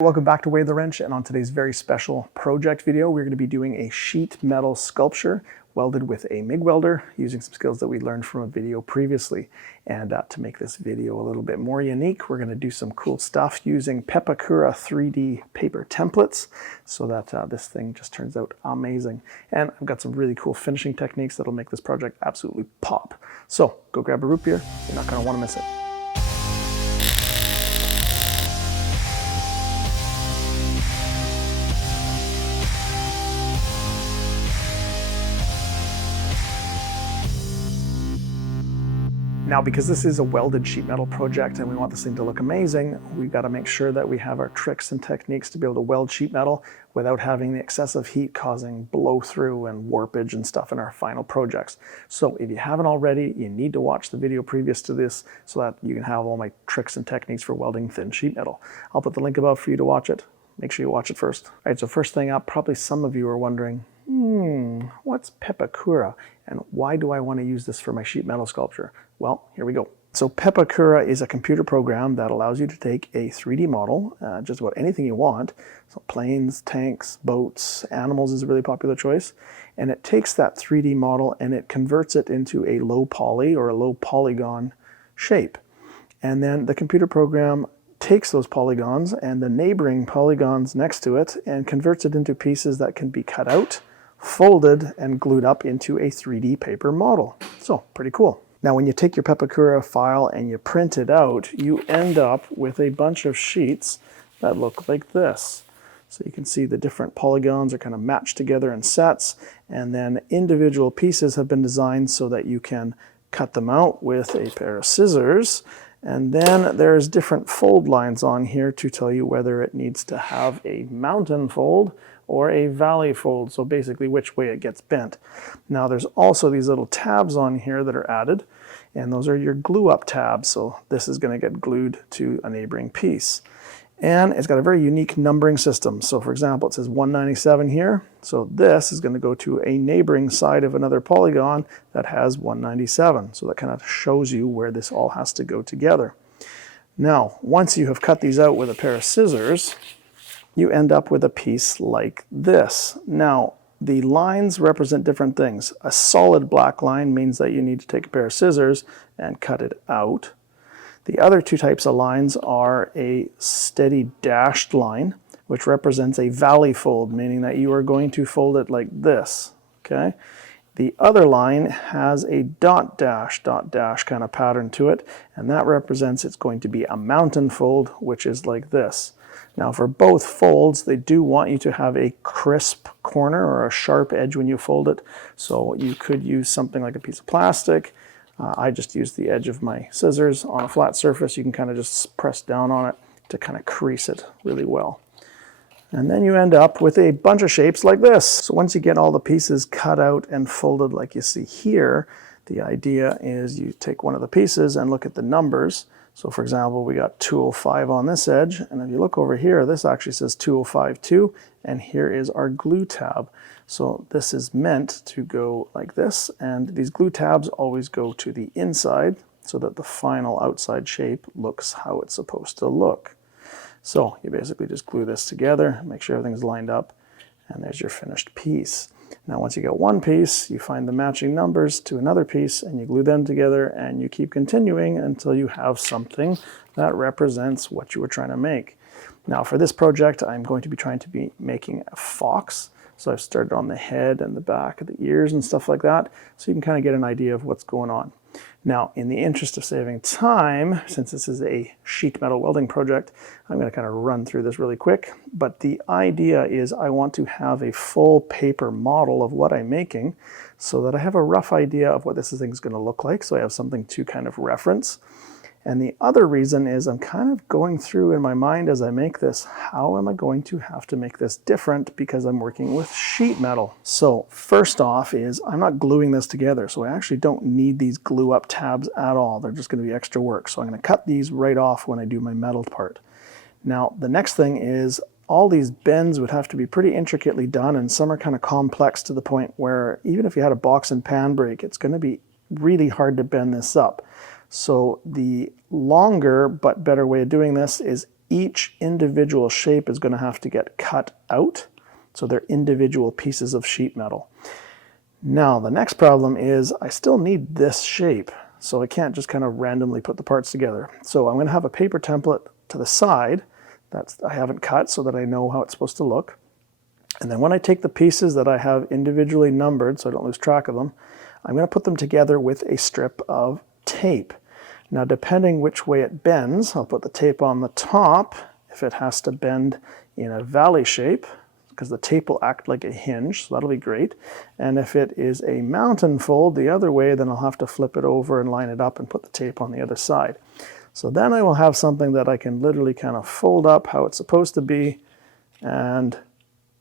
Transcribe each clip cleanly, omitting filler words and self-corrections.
Welcome back to Weigh the Wrench, and on today's very special project video, we're going to be doing a sheet metal sculpture welded with a MIG welder using some skills that we learned from a video previously. And to make this video a little bit more unique, we're going to do some cool stuff using Pepakura 3D paper templates so that this thing just turns out amazing. And I've got some really cool finishing techniques that'll make this project absolutely pop. So go grab a root beer, you're not going to want to miss it. Now, because this is a welded sheet metal project and we want this thing to look amazing, we've got to make sure that we have our tricks and techniques to be able to weld sheet metal without having the excessive heat causing blow through and warpage and stuff in our final projects. So if you haven't already, you need to watch the video previous to this so that you can have all my tricks and techniques for welding thin sheet metal. I'll put the link above for you to watch it. Make sure you watch it first. All right, so first thing up, probably some of you are wondering, what's Pepakura and why do I want to use this for my sheet metal sculpture? Well, here we go. So Pepakura is a computer program that allows you to take a 3D model, just about anything you want. So planes, tanks, boats, animals is a really popular choice. And it takes that 3D model and it converts it into a low poly or a low polygon shape. And then the computer program takes those polygons and the neighboring polygons next to it and converts it into pieces that can be cut out, folded, and glued up into a 3D paper model. So pretty cool. Now when you take your Pepakura file and you print it out, you end up with a bunch of sheets that look like this. So you can see the different polygons are kind of matched together in sets, and then individual pieces have been designed so that you can cut them out with a pair of scissors. And then there's different fold lines on here to tell you whether it needs to have a mountain fold or a valley fold, so basically which way it gets bent. Now there's also these little tabs on here that are added, and those are your glue up tabs, so this is going to get glued to a neighboring piece. And it's got a very unique numbering system. So for example, it says 197 here, so this is going to go to a neighboring side of another polygon that has 197. So that kind of shows you where this all has to go together. Now, once you have cut these out with a pair of scissors, you end up with a piece like this. Now, the lines represent different things. A solid black line means that you need to take a pair of scissors and cut it out. The other two types of lines are a steady dashed line, which represents a valley fold, meaning that you are going to fold it like this, okay? The other line has a dot dash kind of pattern to it, and that represents it's going to be a mountain fold, which is like this. Now for both folds, they do want you to have a crisp corner or a sharp edge when you fold it. So you could use something like a piece of plastic. I just used the edge of my scissors on a flat surface. You can kind of just press down on it to kind of crease it really well. And then you end up with a bunch of shapes like this. So once you get all the pieces cut out and folded like you see here, the idea is you take one of the pieces and look at the numbers. So for example, we got 205 on this edge, and if you look over here, this actually says 205 too, and here is our glue tab. So this is meant to go like this, and these glue tabs always go to the inside so that the final outside shape looks how it's supposed to look. So you basically just glue this together, make sure everything's lined up, and there's your finished piece. Now once you get one piece, you find the matching numbers to another piece and you glue them together and you keep continuing until you have something that represents what you were trying to make. Now for this project, I'm going to be trying to be making a fox. So I've started on the head and the back of the ears and stuff like that, so you can kind of get an idea of what's going on. Now, in the interest of saving time, since this is a sheet metal welding project, I'm going to kind of run through this really quick. But the idea is I want to have a full paper model of what I'm making so that I have a rough idea of what this thing is going to look like, so I have something to kind of reference. And the other reason is I'm kind of going through in my mind as I make this, how am I going to have to make this different because I'm working with sheet metal? So first off is I'm not gluing this together, so I actually don't need these glue up tabs at all. They're just going to be extra work. So I'm going to cut these right off when I do my metal part. Now the next thing is all these bends would have to be pretty intricately done, and some are kind of complex to the point where even if you had a box and pan brake, it's going to be really hard to bend this up. So the longer but better way of doing this is each individual shape is going to have to get cut out. So they're individual pieces of sheet metal. Now, the next problem is I still need this shape. So I can't just kind of randomly put the parts together. So I'm going to have a paper template to the side that I haven't cut so that I know how it's supposed to look. And then when I take the pieces that I have individually numbered so I don't lose track of them, I'm going to put them together with a strip of tape. Now, depending which way it bends, I'll put the tape on the top if it has to bend in a valley shape, because the tape will act like a hinge, so that'll be great. And if it is a mountain fold the other way, then I'll have to flip it over and line it up and put the tape on the other side. So then I will have something that I can literally kind of fold up how it's supposed to be and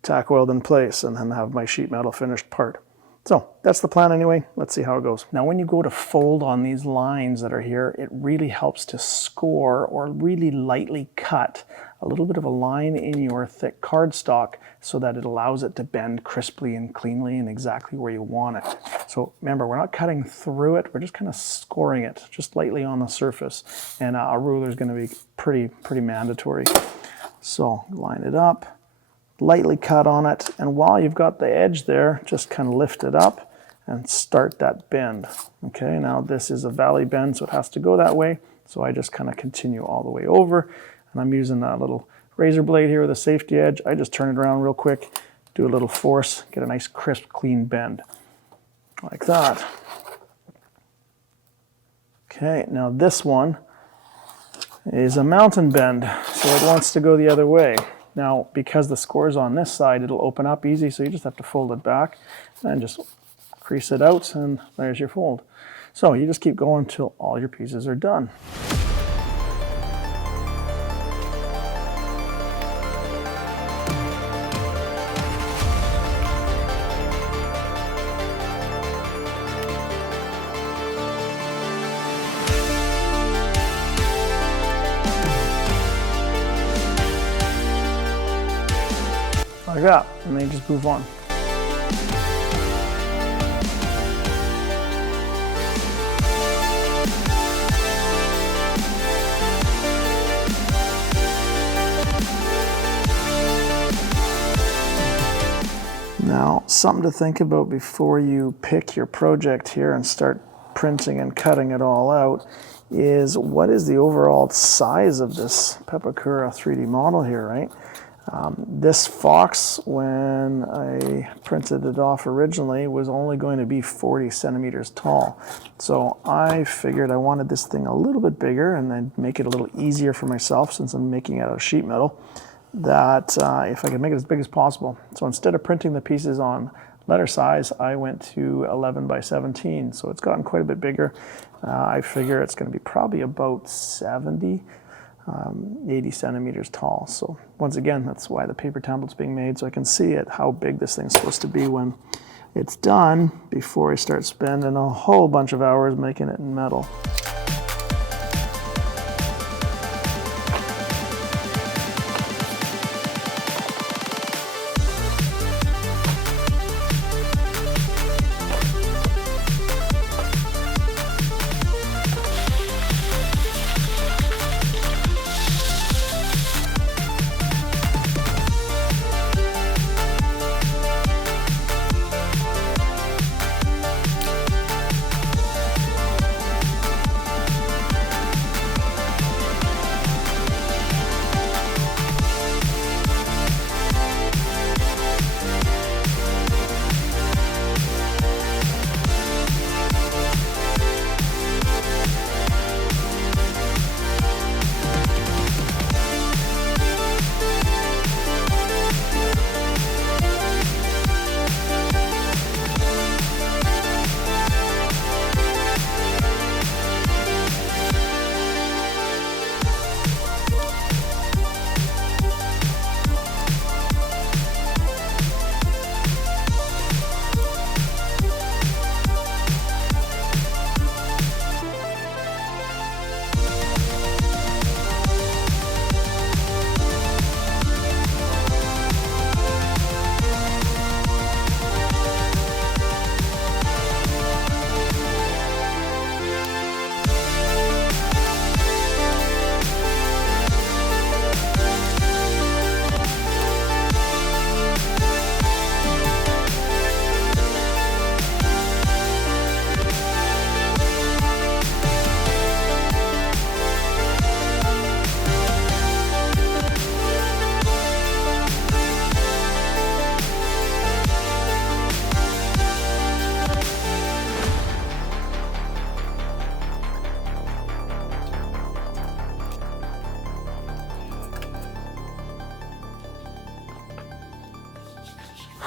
tack weld in place, and then have my sheet metal finished part. So that's the plan anyway. Let's see how it goes. Now, when you go to fold on these lines that are here, it really helps to score or really lightly cut a little bit of a line in your thick cardstock so that it allows it to bend crisply and cleanly and exactly where you want it. So remember, we're not cutting through it, we're just kind of scoring it just lightly on the surface. And a ruler is going to be pretty mandatory. So line it up, lightly cut on it, and while you've got the edge there, just kind of lift it up and start that bend. Okay, now this is a valley bend, so it has to go that way. So I just kind of continue all the way over, and I'm using a little razor blade here with a safety edge. I just turn it around real quick, do a little force, get a nice crisp, clean bend, like that. Okay, now this one is a mountain bend, so it wants to go the other way. Now, because the score is on this side, it'll open up easy, so you just have to fold it back and just crease it out, and there's your fold. So you just keep going until all your pieces are done. Like that, and then you just move on. Now, something to think about before you pick your project here and start printing and cutting it all out is what is the overall size of this Pepakura 3D model here, right? This fox, when I printed it off originally, was only going to be 40 centimeters tall. So I figured I wanted this thing a little bit bigger and then make it a little easier for myself, since I'm making it out of sheet metal, that if I could make it as big as possible. So instead of printing the pieces on letter size, I went to 11 by 17. So it's gotten quite a bit bigger. I figure it's going to be probably about 80 centimeters tall. So once again, that's why the paper template's being made, so I can see it, how big this thing's supposed to be when it's done, before I start spending a whole bunch of hours making it in metal.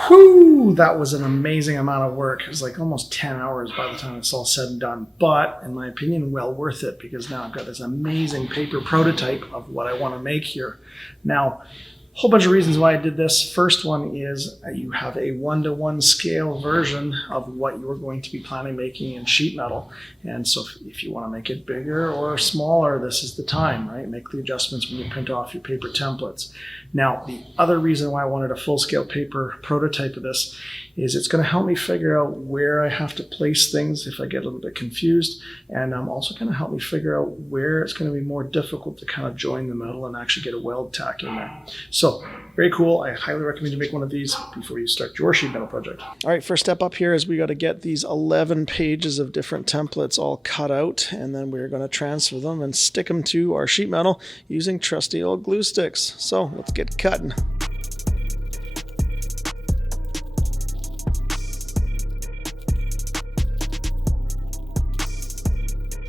Whew, that was an amazing amount of work. It was like almost 10 hours by the time it's all said and done. But in my opinion, well worth it, because now I've got this amazing paper prototype of what I want to make here. Now, a whole bunch of reasons why I did this. First one is you have a 1-to-1 scale version of what you're going to be planning making in sheet metal. And so if you want to make it bigger or smaller, this is the time, right? Make the adjustments when you print off your paper templates. Now, the other reason why I wanted a full-scale paper prototype of this is it's going to help me figure out where I have to place things if I get a little bit confused, and also going to help me figure out where it's going to be more difficult to kind of join the metal and actually get a weld tack in there. So, very cool. I highly recommend you make one of these before you start your sheet metal project. All right, first step up here is we got to get these 11 pages of different templates all cut out, and then we're going to transfer them and stick them to our sheet metal using trusty old glue sticks. So, let's get cutting.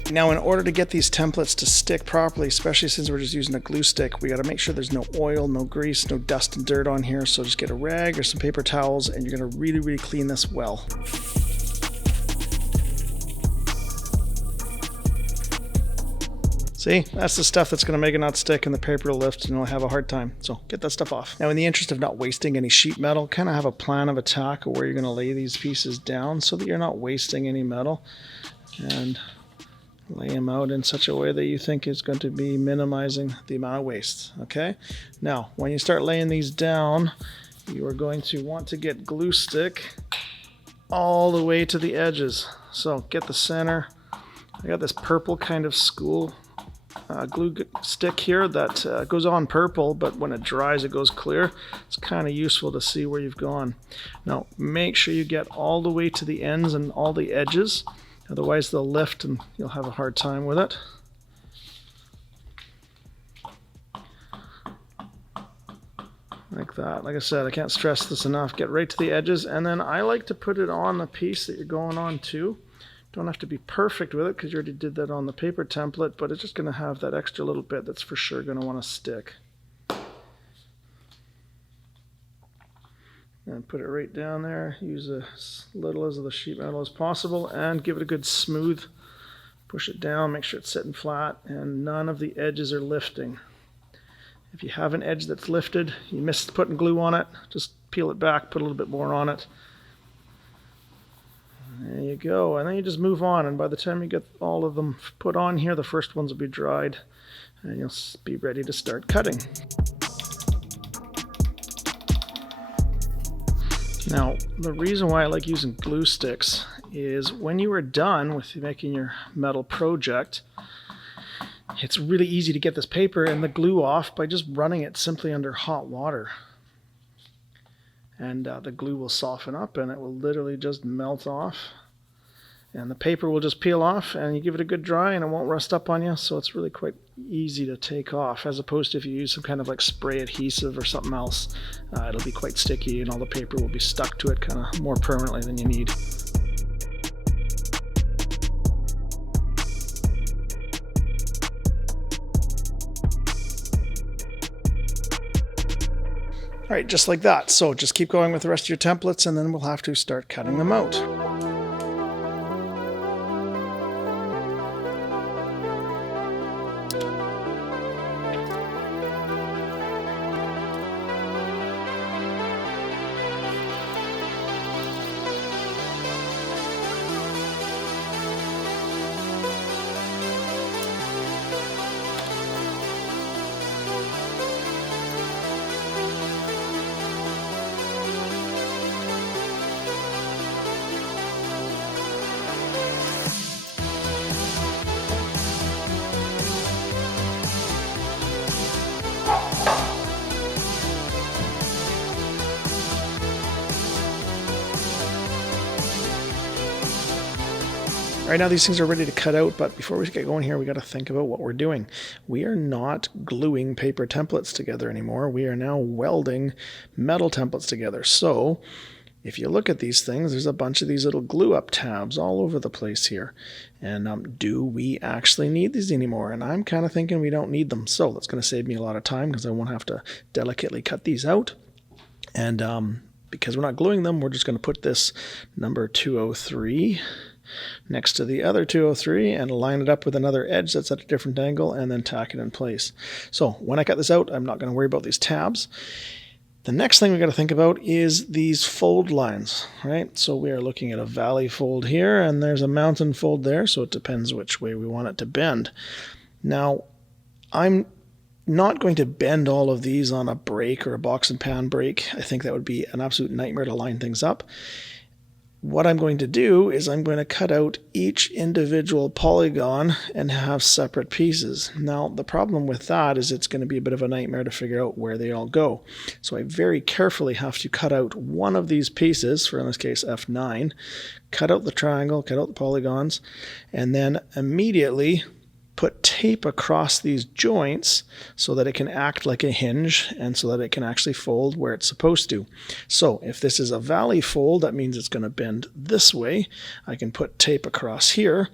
Now, in order to get these templates to stick properly, especially since we're just using a glue stick, we got to make sure there's no oil, no grease, no dust and dirt on here. So just get a rag or some paper towels, and you're going to really, really clean this well. See, that's the stuff that's going to make it not stick and the paper will lift and you'll have a hard time. So get that stuff off. Now, in the interest of not wasting any sheet metal, kind of have a plan of attack of where you're going to lay these pieces down so that you're not wasting any metal. And lay them out in such a way that you think is going to be minimizing the amount of waste. Okay? Now, when you start laying these down, you are going to want to get glue stick all the way to the edges. So get the center. I got this purple kind of school glue stick here that goes on purple, but when it dries it goes clear. It's kind of useful to see where you've gone. Now make sure you get all the way to the ends and all the edges, otherwise they'll lift and you'll have a hard time with it. Like that. Like I said, I can't stress this enough. Get right to the edges, and then I like to put it on the piece that you're going on to. Don't have to be perfect with it because you already did that on the paper template, but it's just going to have that extra little bit that's for sure going to want to stick. And put it right down there. Use as little of the sheet metal as possible and give it a good smooth. Push it down, make sure it's sitting flat, and none of the edges are lifting. If you have an edge that's lifted, you missed putting glue on it, just peel it back, put a little bit more on it. There you go, and then you just move on, and by the time you get all of them put on here, the first ones will be dried, and you'll be ready to start cutting. Now, the reason why I like using glue sticks is when you are done with making your metal project, it's really easy to get this paper and the glue off by just running it simply under hot water. And the glue will soften up and it will literally just melt off. And the paper will just peel off, and you give it a good dry and it won't rust up on you, so it's really quite easy to take off, as opposed to if you use some kind of like spray adhesive or something else. It'll be quite sticky and all the paper will be stuck to it kind of more permanently than you need. All right, just like that. So just keep going with the rest of your templates, and then we'll have to start cutting them out. Right now these things are ready to cut out, but before we get going here, we got to think about what we're doing. We are not gluing paper templates together anymore. We are now welding metal templates together. So if you look at these things, there's a bunch of these little glue up tabs all over the place here. And do we actually need these anymore? And I'm kind of thinking we don't need them. So that's going to save me a lot of time because I won't have to delicately cut these out. And because we're not gluing them, we're just going to put this number 203 next to the other 203 and line it up with another edge that's at a different angle and then tack it in place. So when I cut this out, I'm not going to worry about these tabs. The next thing we got to think about is these fold lines, right? So we are looking at a valley fold here, and there's a mountain fold there, so it depends which way we want it to bend. Now, I'm not going to bend all of these on a brake or a box and pan brake. I think that would be an absolute nightmare to line things up. What I'm going to do is I'm going to cut out each individual polygon and have separate pieces. Now, the problem with that is it's going to be a bit of a nightmare to figure out where they all go. So I very carefully have to cut out one of these pieces, for in this case F9, cut out the triangle, cut out the polygons, and then immediately put tape across these joints so that it can act like a hinge and so that it can actually fold where it's supposed to. So if this is a valley fold, that means it's going to bend this way. I can put tape across here.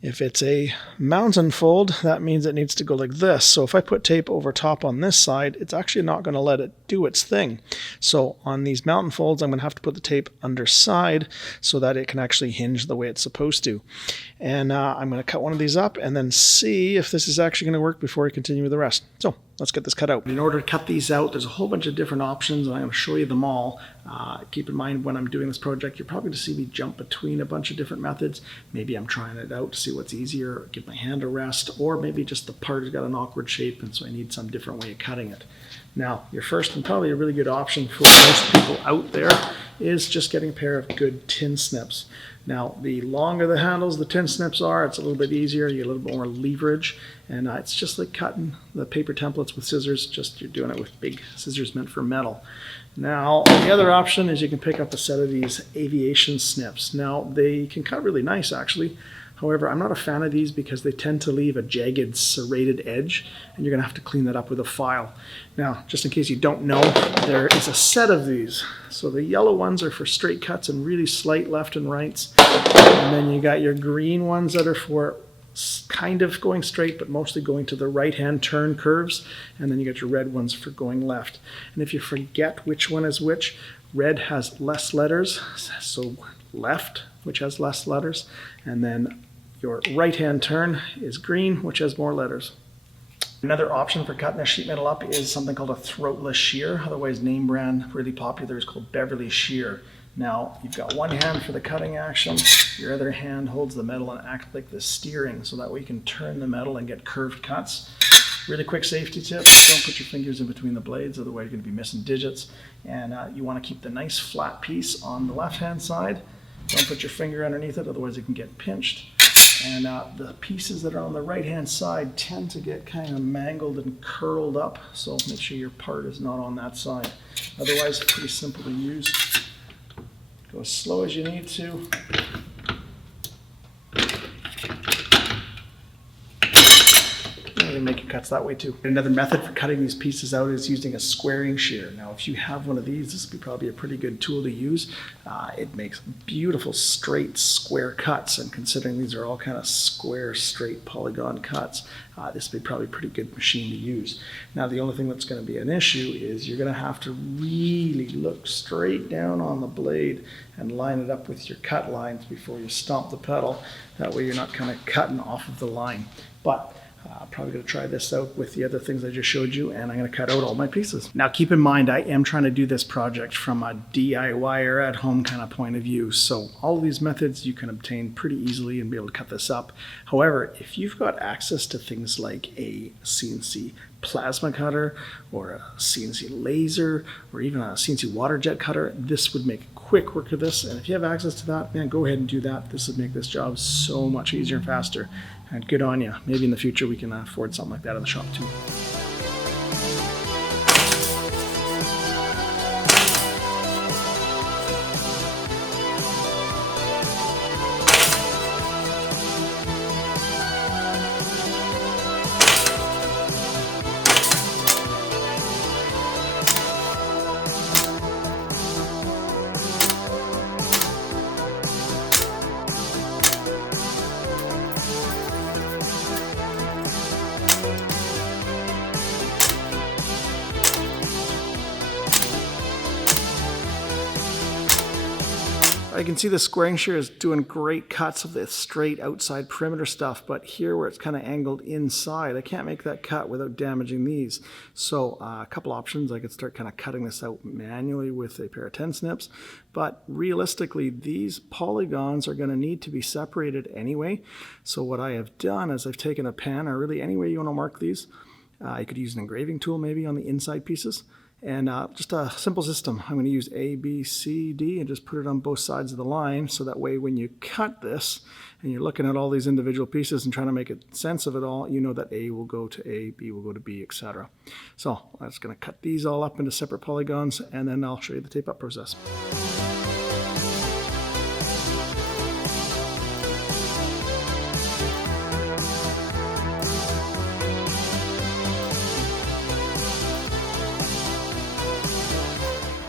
If it's a mountain fold, that means it needs to go like this. So if I put tape over top on this side, it's actually not going to let it do its thing. So on these mountain folds, I'm going to have to put the tape underside so that it can actually hinge the way it's supposed to. And I'm going to cut one of these up and then see if this is actually going to work before I continue with the rest. So let's get this cut out. In order to cut these out, there's a whole bunch of different options, and I'm going to show you them all. Keep in mind when I'm doing this project, you're probably going to see me jump between a bunch of different methods. Maybe I'm trying it out to see what's easier, give my hand a rest, or maybe just the part has got an awkward shape and so I need some different way of cutting it. Now, your first and probably a really good option for most people out there is just getting a pair of good tin snips. Now, the longer the handles the tin snips are, it's a little bit easier, you get a little bit more leverage, and it's just like cutting the paper templates with scissors, just you're doing it with big scissors meant for metal. Now, the other option is you can pick up a set of these aviation snips. Now, they can cut really nice, actually. However, I'm not a fan of these because they tend to leave a jagged, serrated edge, and you're going to have to clean that up with a file. Now, just in case you don't know, there is a set of these. So the yellow ones are for straight cuts and really slight left and rights. And then you got your green ones that are for kind of going straight, but mostly going to the right-hand turn curves. And then you got your red ones for going left. And if you forget which one is which, red has less letters, so left, which has less letters, and then your right-hand turn is green, which has more letters. Another option for cutting a sheet metal up is something called a throatless shear, otherwise name brand, really popular, is called Beverly Shear. Now, you've got one hand for the cutting action, your other hand holds the metal and acts like the steering, so that way you can turn the metal and get curved cuts. Really quick safety tip, don't put your fingers in between the blades, otherwise you're going to be missing digits. And you want to keep the nice flat piece on the left-hand side. Don't put your finger underneath it, otherwise it can get pinched. And the pieces that are on the right-hand side tend to get kind of mangled and curled up, so make sure your part is not on that side. Otherwise, it's pretty simple to use. Go as slow as you need to. You can make your cuts that way too. Another method for cutting these pieces out is using a squaring shear. Now, if you have one of these, this would be probably a pretty good tool to use. It makes beautiful straight square cuts, and considering these are all kind of square, straight polygon cuts, this would be probably a pretty good machine to use. Now, the only thing that's going to be an issue is you're going to have to really look straight down on the blade and line it up with your cut lines before you stomp the pedal. That way you're not kind of cutting off of the line. But probably going to try this out with the other things I just showed you, and I'm going to cut out all my pieces. Now, keep in mind, I am trying to do this project from a DIY or at-home kind of point of view, so all of these methods you can obtain pretty easily and be able to cut this up. However, if you've got access to things like a CNC plasma cutter or a CNC laser or even a CNC water jet cutter, this would make quick work of this. And if you have access to that, man, go ahead and do that. This would make this job so much easier and faster. And good on you. Maybe in the future we can afford something like that in the shop too. I can see the squaring shear is doing great cuts of the straight outside perimeter stuff, but here where it's kind of angled inside, I can't make that cut without damaging these. So a couple options. I could start kind of cutting this out manually with a pair of 10 snips, but realistically these polygons are going to need to be separated anyway. So what I have done is I've taken a pen, or really any way you want to mark these. You could use an engraving tool maybe on the inside pieces. And just a simple system. I'm going to use A, B, C, D and just put it on both sides of the line, so that way when you cut this and you're looking at all these individual pieces and trying to make sense of it all, you know that A will go to A, B will go to B, etc. So I'm just going to cut these all up into separate polygons, and then I'll show you the tape up process.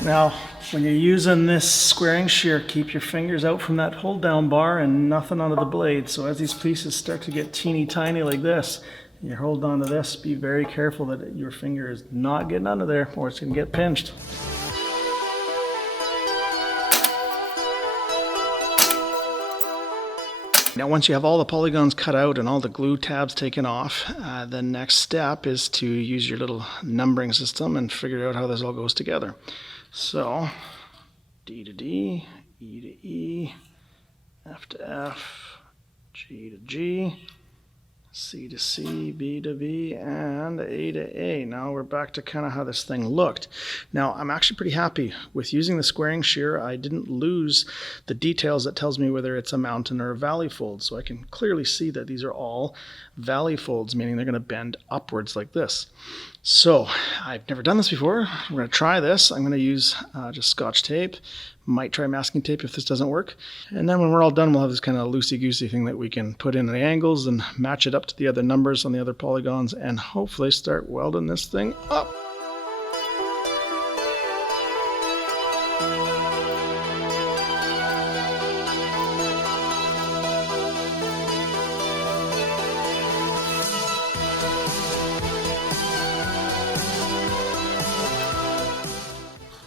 Now, when you're using this squaring shear, keep your fingers out from that hold down bar and nothing onto the blade. So as these pieces start to get teeny tiny like this, and you hold on to this, be very careful that your finger is not getting under there or it's going to get pinched. Now once you have all the polygons cut out and all the glue tabs taken off, the next step is to use your little numbering system and figure out how this all goes together. So D to D, E to E, F to F, G to G, C to C, B to B, and A to A. Now we're back to kind of how this thing looked. Now I'm actually pretty happy with using the squaring shear. I didn't lose the details that tells me whether it's a mountain or a valley fold. So I can clearly see that these are all valley folds, meaning they're going to bend upwards like this. So I've never done this before. We're going to try this. I'm going to use just Scotch tape. Might try masking tape if this doesn't work. And then when we're all done, we'll have this kind of loosey-goosey thing that we can put in the angles and match it up to the other numbers on the other polygons and hopefully start welding this thing up.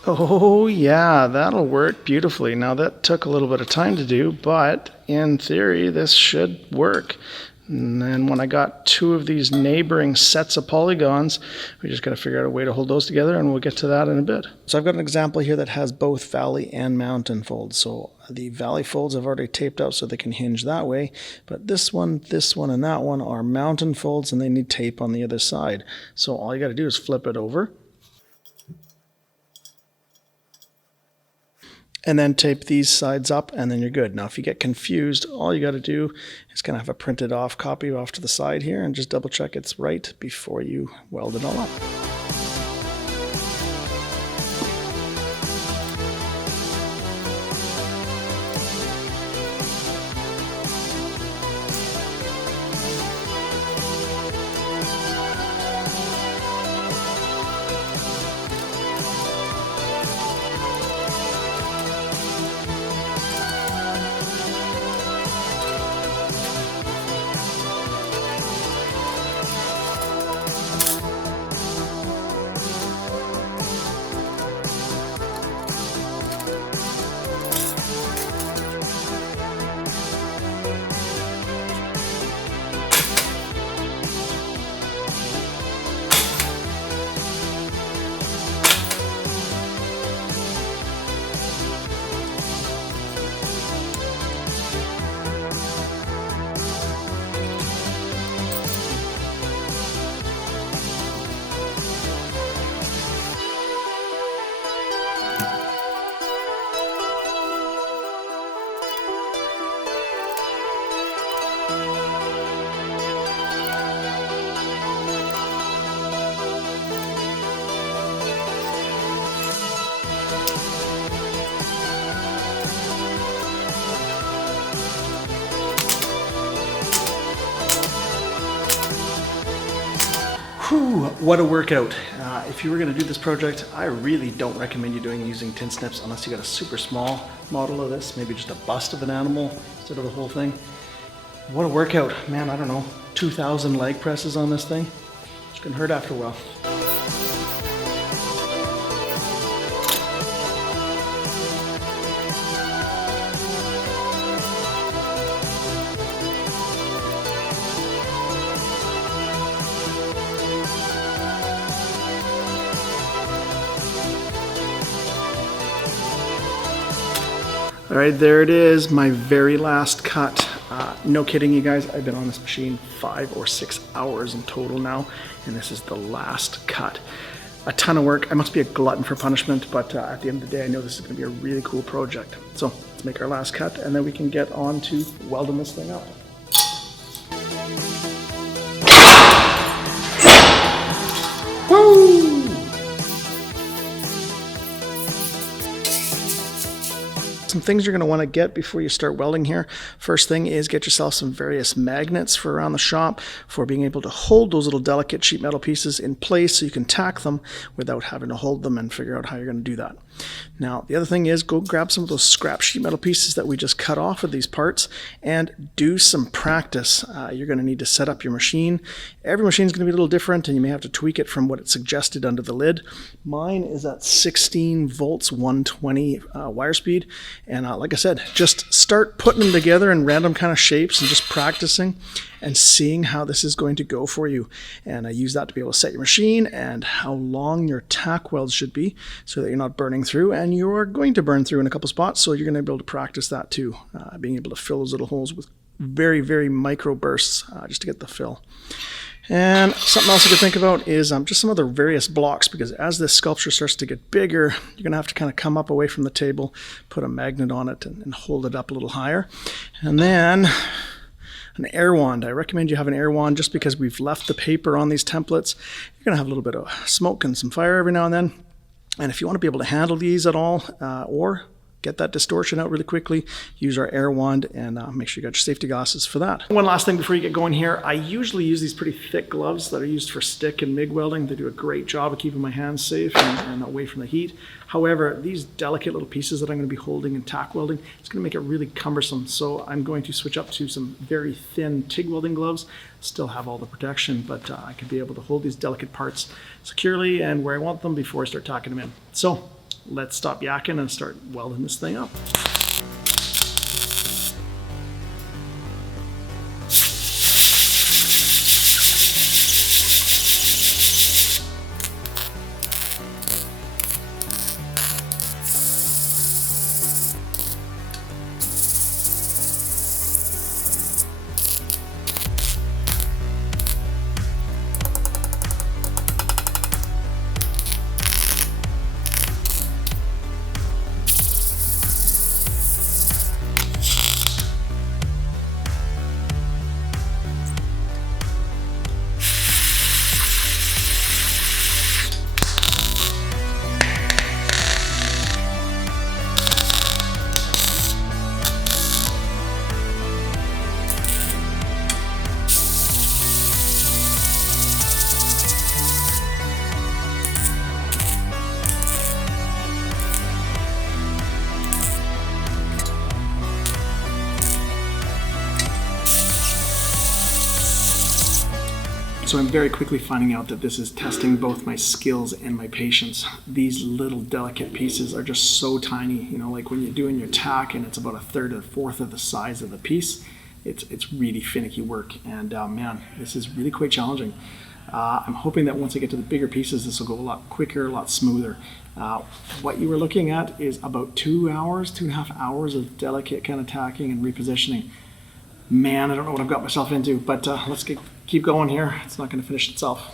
Oh yeah, that'll work beautifully. Now that took a little bit of time to do, but in theory this should work. And then when I got two of these neighboring sets of polygons, we just got to figure out a way to hold those together, and we'll get to that in a bit. So I've got an example here that has both valley and mountain folds. So the valley folds I've already taped out so they can hinge that way, but this one, and that one are mountain folds, and they need tape on the other side. So all you got to do is flip it over, and then tape these sides up, and then you're good. Now, if you get confused, all you got to do is kind of have a printed off copy off to the side here and just double check it's right before you weld it all up. Whew, what a workout. If you were going to do this project, I really don't recommend you using tin snips unless you got a super small model of this, maybe just a bust of an animal instead of the whole thing. What a workout. Man, I don't know, 2,000 leg presses on this thing. It's going to hurt after a while. All right, there it is, my very last cut. No kidding you guys, I've been on this machine 5 or 6 hours in total now, and this is the last cut. A ton of work. I must be a glutton for punishment, but at the end of the day, I know this is gonna be a really cool project. So let's make our last cut, and then we can get on to welding this thing up. Woo! Some things you're going to want to get before you start welding here. First thing is get yourself some various magnets for around the shop for being able to hold those little delicate sheet metal pieces in place so you can tack them without having to hold them and figure out how you're going to do that. Now, the other thing is go grab some of those scrap sheet metal pieces that we just cut off of these parts and do some practice. You're going to need to set up your machine. Every machine is going to be a little different, and you may have to tweak it from what it suggested under the lid. Mine is at 16 volts, 120 wire speed. And like I said, just start putting them together in random kind of shapes and just practicing and seeing how this is going to go for you. And use that to be able to set your machine and how long your tack welds should be so that you're not burning through, and you are going to burn through in a couple spots, so you're going to be able to practice that too, being able to fill those little holes with very, very micro bursts just to get the fill. And something else you can think about is just some of the various blocks, because as this sculpture starts to get bigger, you're going to have to kind of come up away from the table, put a magnet on it, and hold it up a little higher. And then an air wand. I recommend you have an air wand just because we've left the paper on these templates. You're going to have a little bit of smoke and some fire every now and then. And if you want to be able to handle these at all, or get that distortion out really quickly, use our air wand, and make sure you got your safety glasses for that. One last thing before you get going here, I usually use these pretty thick gloves that are used for stick and MIG welding. They do a great job of keeping my hands safe and away from the heat. However, these delicate little pieces that I'm going to be holding in tack welding, it's going to make it really cumbersome. So I'm going to switch up to some very thin TIG welding gloves. Still have all the protection, but I can be able to hold these delicate parts securely and where I want them before I start tacking them in. So let's stop yakking and start welding this thing up. So I'm very quickly finding out that this is testing both my skills and my patience. These little delicate pieces are just so tiny, you know, like when you're doing your tack and it's about a third or a fourth of the size of the piece, it's really finicky work. And man, this is really quite challenging. I'm hoping that once I get to the bigger pieces, this will go a lot quicker, a lot smoother. What you were looking at is about 2 hours, 2.5 hours of delicate kind of tacking and repositioning. Man, I don't know what I've got myself into, but let's keep going here. It's not going to finish itself.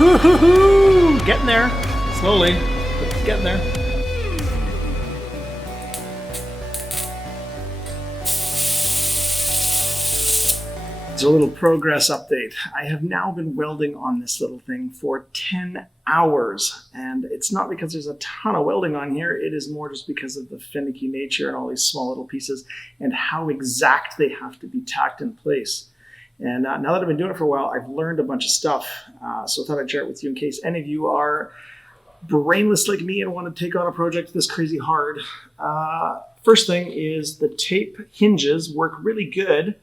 Woo-hoo-hoo! Getting there, slowly, but getting there. It's a little progress update. I have now been welding on this little thing for 10 hours, and it's not because there's a ton of welding on here. It is more just because of the finicky nature and all these small little pieces and how exact they have to be tacked in place. And now that I've been doing it for a while, I've learned a bunch of stuff. So I thought I'd share it with you in case any of you are brainless like me and want to take on a project this crazy hard. First thing is the tape hinges work really good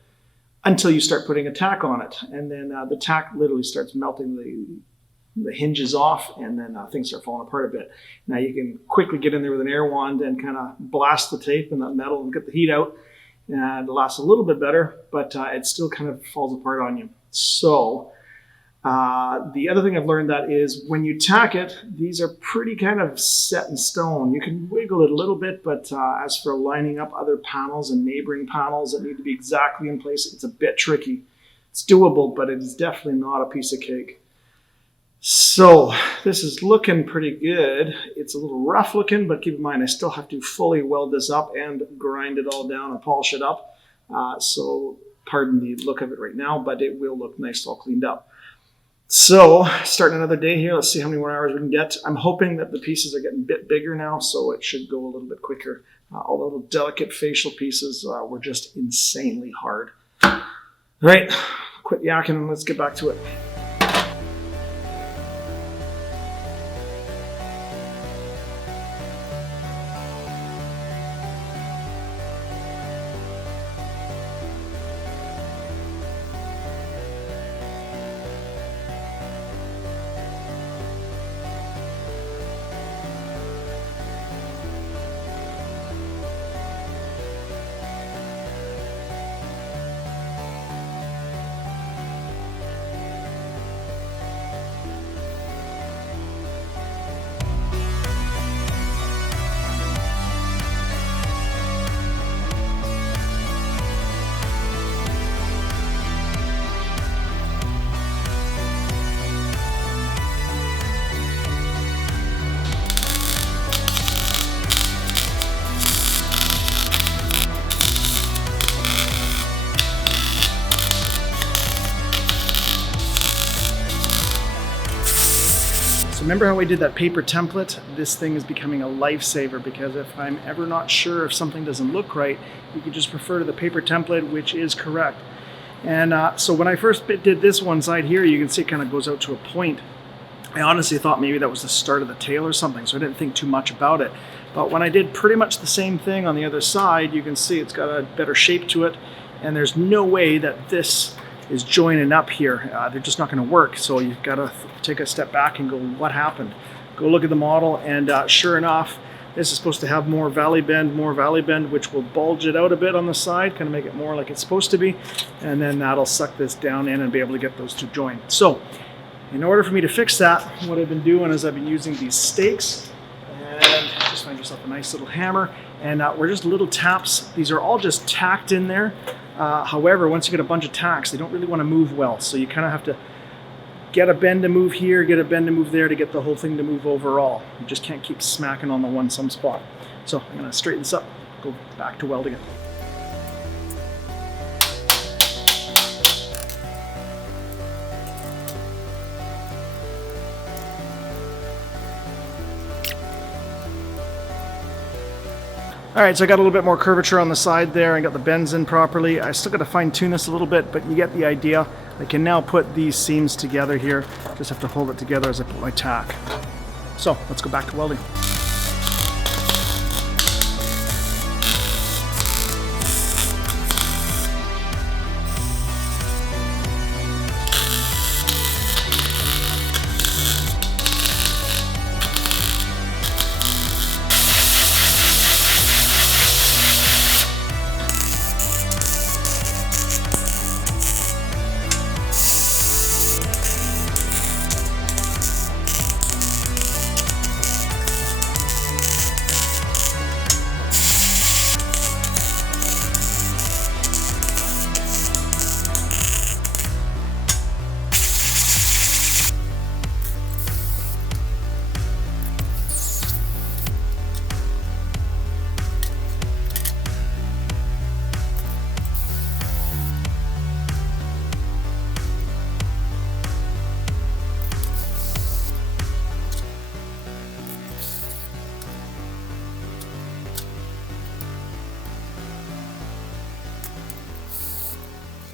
until you start putting a tack on it. And then the tack literally starts melting the hinges off, and then things start falling apart a bit. Now you can quickly get in there with an air wand and kind of blast the tape and that metal and get the heat out. And it lasts a little bit better, but it still kind of falls apart on you. So the other thing I've learned that is when you tack it, these are pretty kind of set in stone. You can wiggle it a little bit, but as for lining up other panels and neighboring panels that need to be exactly in place, it's a bit tricky. It's doable, but it is definitely not a piece of cake. So this is looking pretty good. It's a little rough looking, but keep in mind I still have to fully weld this up and grind it all down and polish it up. So pardon the look of it right now, but it will look nice all cleaned up. So starting another day here, let's see how many more hours we can get. I'm hoping that the pieces are getting a bit bigger now, so it should go a little bit quicker. All the little delicate facial pieces were just insanely hard. All right, quit yakking and let's get back to it. Remember how I did that paper template? This thing is becoming a lifesaver because if I'm ever not sure if something doesn't look right, you can just refer to the paper template, which is correct. And so when I first did this one side here, you can see it kind of goes out to a point. I honestly thought maybe that was the start of the tail or something, so I didn't think too much about it. But when I did pretty much the same thing on the other side, you can see it's got a better shape to it, and there's no way that this is joining up here. They're just not going to work. So you've got to take a step back and go, what happened? Go look at the model, and sure enough, this is supposed to have more valley bend, which will bulge it out a bit on the side, kind of make it more like it's supposed to be, and then that'll suck this down in and be able to get those two joined. So in order for me to fix that, what I've been doing is I've been using these stakes, and just find yourself a nice little hammer, and we're just little taps. These are all just tacked in there. However, once you get a bunch of tacks, they don't really want to move well. So you kind of have to get a bend to move here, get a bend to move there to get the whole thing to move overall. You just can't keep smacking on some spot. So I'm going to straighten this up, go back to welding it. All right, so I got a little bit more curvature on the side there. I got the bends in properly. I still got to fine tune this a little bit, but you get the idea. I can now put these seams together here. Just have to hold it together as I put my tack. So let's go back to welding.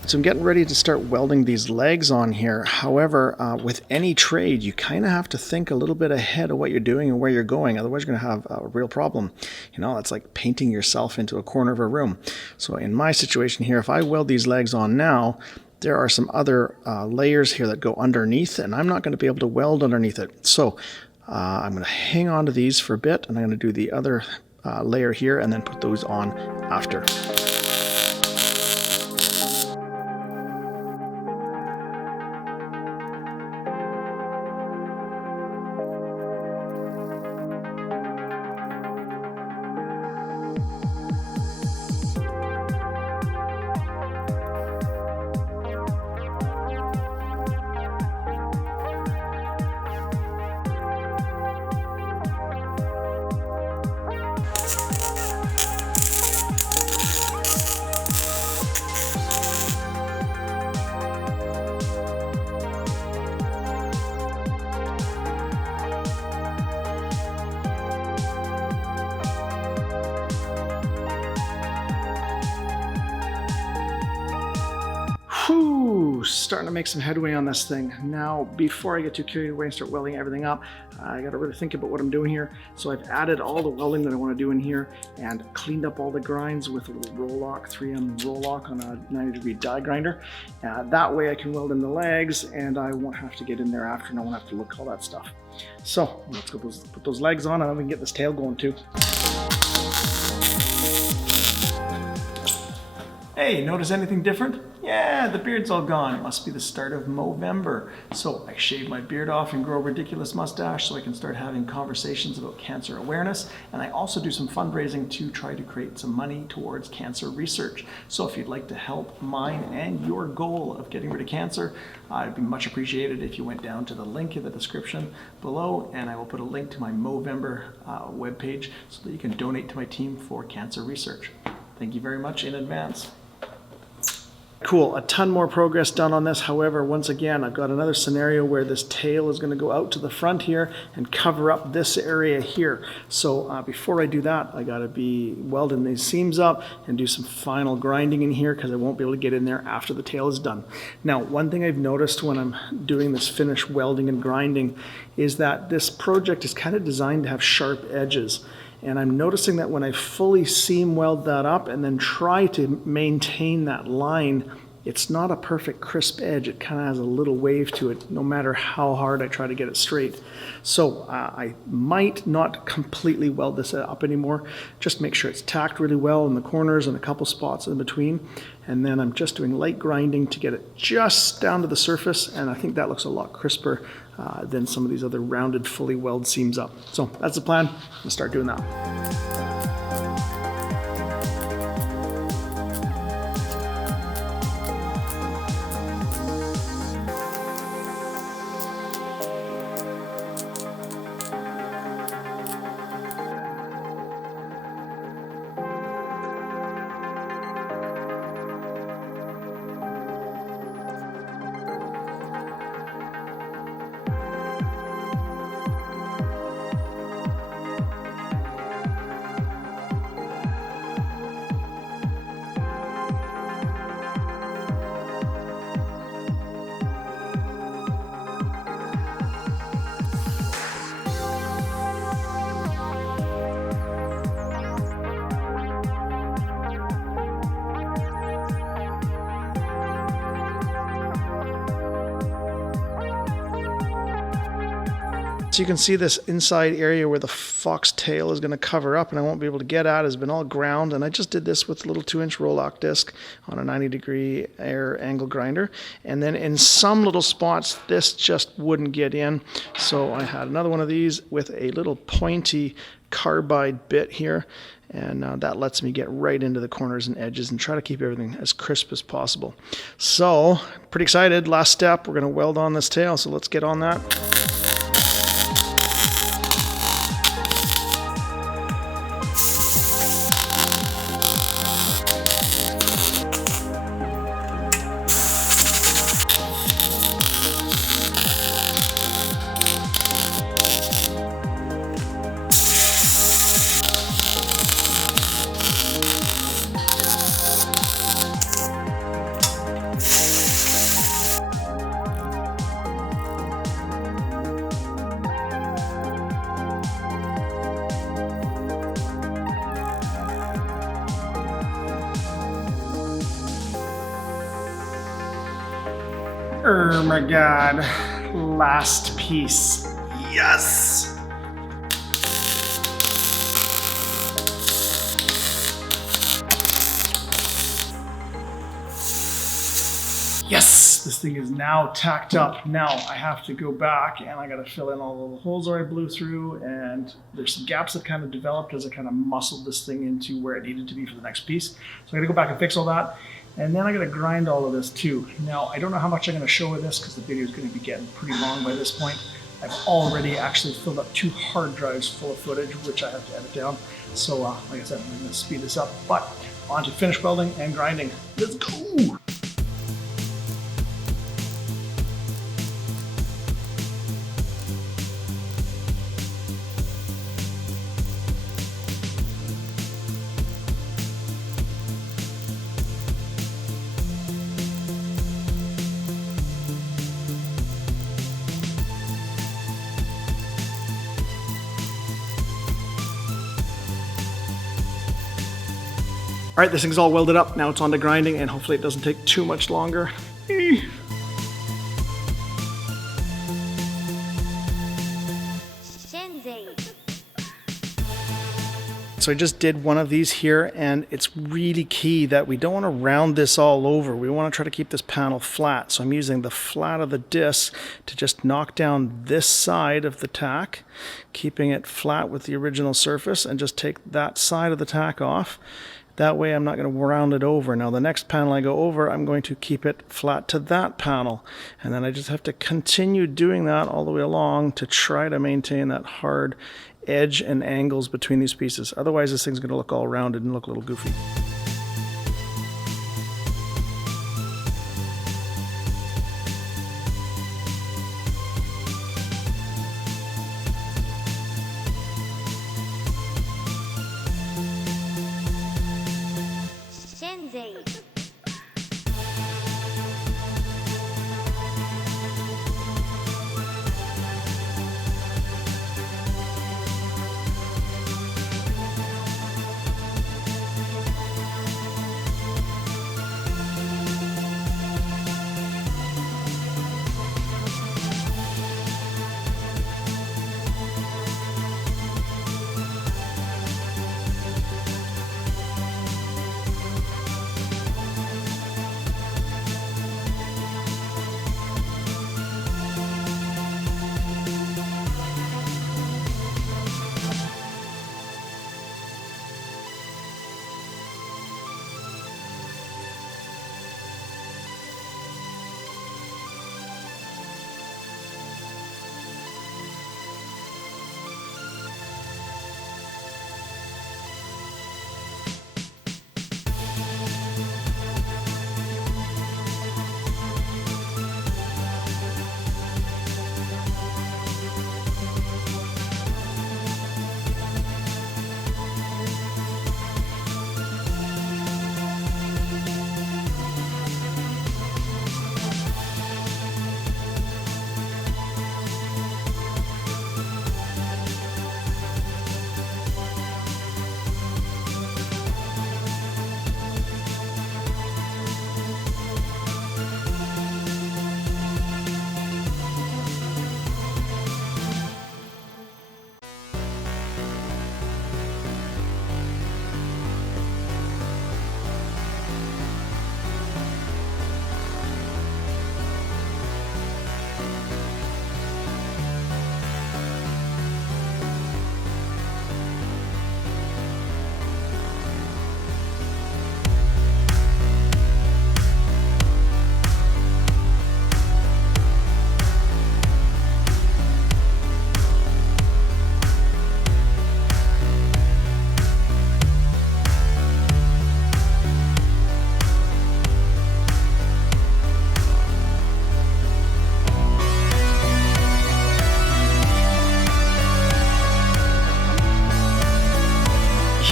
So I'm getting ready to start welding these legs on here. However, with any trade, you kind of have to think a little bit ahead of what you're doing and where you're going. Otherwise, you're going to have a real problem. You know, it's like painting yourself into a corner of a room. So in my situation here, if I weld these legs on now, there are some other layers here that go underneath, and I'm not going to be able to weld underneath it. So I'm going to hang on to these for a bit, and I'm going to do the other layer here and then put those on after. Whew, starting to make some headway on this thing. Now, before I get too carried away and start welding everything up, I got to really think about what I'm doing here. So I've added all the welding that I want to do in here and cleaned up all the grinds with a little roll lock, 3M roll lock on a 90-degree die grinder. That way I can weld in the legs and I won't have to get in there after and I won't have to look at all that stuff. So let's go put those legs on and then we can get this tail going too. Hey, notice anything different? Yeah, the beard's all gone. It must be the start of Movember. So I shave my beard off and grow a ridiculous mustache so I can start having conversations about cancer awareness. And I also do some fundraising to try to create some money towards cancer research. So if you'd like to help mine and your goal of getting rid of cancer, I'd be much appreciated if you went down to the link in the description below, and I will put a link to my Movember webpage so that you can donate to my team for cancer research. Thank you very much in advance. Cool, a ton more progress done on this. However, once again, I've got another scenario where this tail is going to go out to the front here and cover up this area here. So before I do that, I got to be welding these seams up and do some final grinding in here because I won't be able to get in there after the tail is done. Now, one thing I've noticed when I'm doing this finish welding and grinding is that this project is kind of designed to have sharp edges. And I'm noticing that when I fully seam weld that up and then try to maintain that line, it's not a perfect crisp edge. It kind of has a little wave to it, no matter how hard I try to get it straight. So I might not completely weld this up anymore. Just make sure it's tacked really well in the corners and a couple spots in between. And then I'm just doing light grinding to get it just down to the surface. And I think that looks a lot crisper than some of these other rounded, fully weld seams up. So that's the plan. Let's start doing that. So you can see this inside area where the fox tail is going to cover up and I won't be able to get at has been all ground, and I just did this with a little 2-inch roll lock disc on a 90-degree air angle grinder, and then in some little spots this just wouldn't get in, so I had another one of these with a little pointy carbide bit here, and that lets me get right into the corners and edges and try to keep everything as crisp as possible. So pretty excited. Last step, we're going to weld on this tail, so let's get on that. Oh my God, last piece. Yes! Yes, this thing is now tacked up. Now I have to go back and I got to fill in all the little holes where I blew through, and there's some gaps that kind of developed as I kind of muscled this thing into where it needed to be for the next piece. So I got to go back and fix all that. And then I got to grind all of this too. Now, I don't know how much I'm going to show of this because the video is going to be getting pretty long by this point. I've already actually filled up 2 hard drives full of footage, which I have to edit down. So like I said, I'm going to speed this up, but on to finish welding and grinding. Let's go! All right, this thing's all welded up. Now it's on to grinding, and hopefully it doesn't take too much longer. So I just did one of these here, and it's really key that we don't want to round this all over. We want to try to keep this panel flat. So I'm using the flat of the disc to just knock down this side of the tack, keeping it flat with the original surface, and just take that side of the tack off. That way I'm not going to round it over. Now the next panel I go over, I'm going to keep it flat to that panel. And then I just have to continue doing that all the way along to try to maintain that hard edge and angles between these pieces. Otherwise this thing's going to look all rounded and look a little goofy.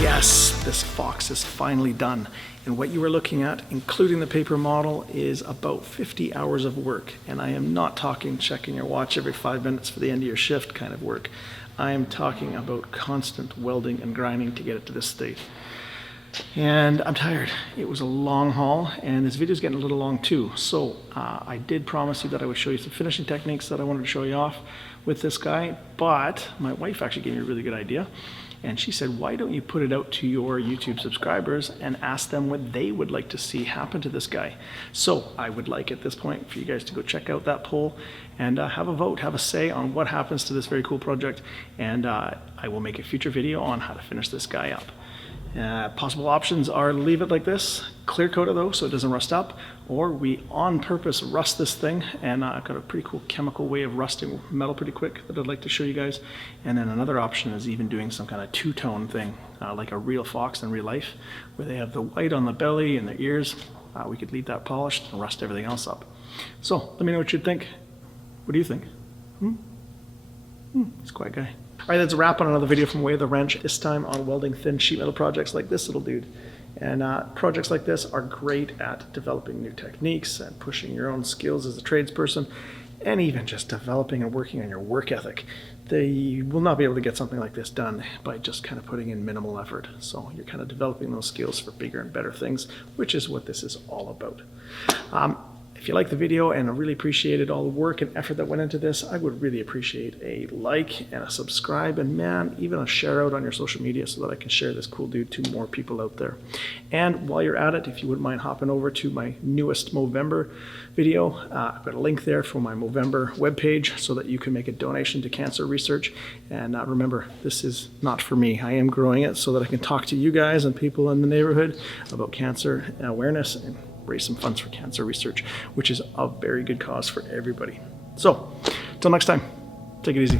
Yes, this fox is finally done. And what you are looking at, including the paper model, is about 50 hours of work. And I am not talking checking your watch every 5 minutes for the end of your shift kind of work. I am talking about constant welding and grinding to get it to this state. And I'm tired. It was a long haul, and this video is getting a little long too. So I did promise you that I would show you some finishing techniques that I wanted to show you off with this guy, but my wife actually gave me a really good idea. And she said, why don't you put it out to your YouTube subscribers and ask them what they would like to see happen to this guy? So I would like at this point for you guys to go check out that poll and have a vote, have a say on what happens to this very cool project. And I will make a future video on how to finish this guy up. Possible options are leave it like this, clear coat it though so it doesn't rust up, or we on purpose rust this thing, and I've got a pretty cool chemical way of rusting metal pretty quick that I'd like to show you guys. And then another option is even doing some kind of two-tone thing, like a real fox in real life, where they have the white on the belly and the ears. We could leave that polished and rust everything else up. So let me know what you think. What do you think? He's quite a guy. All right, that's a wrap on another video from Way the Wrench, this time on welding thin sheet metal projects like this little dude. And projects like this are great at developing new techniques and pushing your own skills as a tradesperson, and even just developing and working on your work ethic. They will not be able to get something like this done by just kind of putting in minimal effort. So you're kind of developing those skills for bigger and better things, which is what this is all about. If you like the video and I really appreciated all the work and effort that went into this, I would really appreciate a like and a subscribe, and man, even a share out on your social media so that I can share this cool dude to more people out there. And while you're at it, if you wouldn't mind hopping over to my newest Movember video, I've got a link there for my Movember webpage so that you can make a donation to cancer research. And remember, this is not for me. I am growing it so that I can talk to you guys and people in the neighborhood about cancer awareness and raise some funds for cancer research, which is a very good cause for everybody. So, until next time, take it easy.